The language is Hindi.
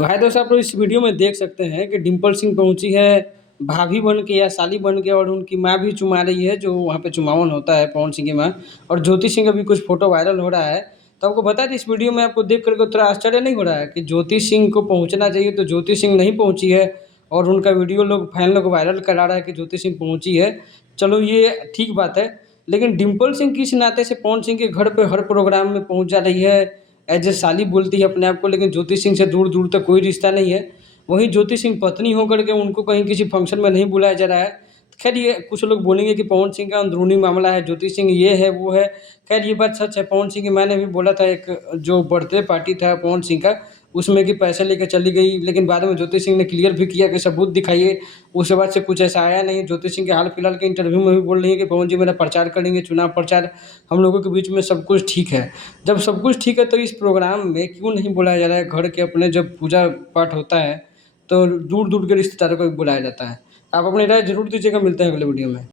तो हाय दोस्तों, आप लोग इस वीडियो में देख सकते हैं कि डिम्पल सिंह पहुंची है भाभी बन के या साली बन के, और उनकी माँ भी चुमा रही है, जो वहाँ पे चुमावन होता है पवन सिंह की माँ। और ज्योति सिंह का भी कुछ फोटो वायरल हो रहा है। तो आपको बता दें, इस वीडियो में आपको देख करके थोड़ा आश्चर्य नहीं हो रहा है कि ज्योति सिंह को पहुँचना चाहिए तो ज्योति सिंह नहीं पहुँची है, और उनका वीडियो लोग फैन लोग वायरल करा रहा है कि ज्योति सिंह पहुँची है। चलो ये ठीक बात है, लेकिन डिम्पल सिंह किस नाते से पवन सिंह के घर पे हर प्रोग्राम में पहुँच जा रही है। एज ए साली बोलती है अपने आप को, लेकिन ज्योति सिंह से दूर दूर तक कोई रिश्ता नहीं है। वहीं ज्योति सिंह पत्नी होकर के उनको कहीं किसी फंक्शन में नहीं बुलाया जा रहा है। खैर, ये कुछ लोग बोलेंगे कि पवन सिंह का अंदरूनी मामला है, ज्योति सिंह ये है वो है। खैर, ये बात सच है। पवन सिंह की मैंने भी बोला था, एक जो बर्थडे पार्टी था पवन सिंह का, उसमें कि पैसे लेकर चली गई, लेकिन बाद में ज्योति सिंह ने क्लियर भी किया कि सबूत दिखाइए। उसके बाद से कुछ ऐसा आया नहीं। ज्योति सिंह के हाल फिलहाल के इंटरव्यू में भी बोल रही है कि पवन जी मेरा प्रचार करेंगे, चुनाव प्रचार, हम लोगों के बीच में सब कुछ ठीक है। जब सब कुछ ठीक है तो इस प्रोग्राम में क्यों नहीं बुलाया जा रहा है? घर के अपने जब पूजा पाठ होता है तो दूर दूर के रिश्तेदारों को भी बुलाया जाता है। आप अपनी राय जरूर दीजिएगा। मिलते हैं अगले वीडियो में।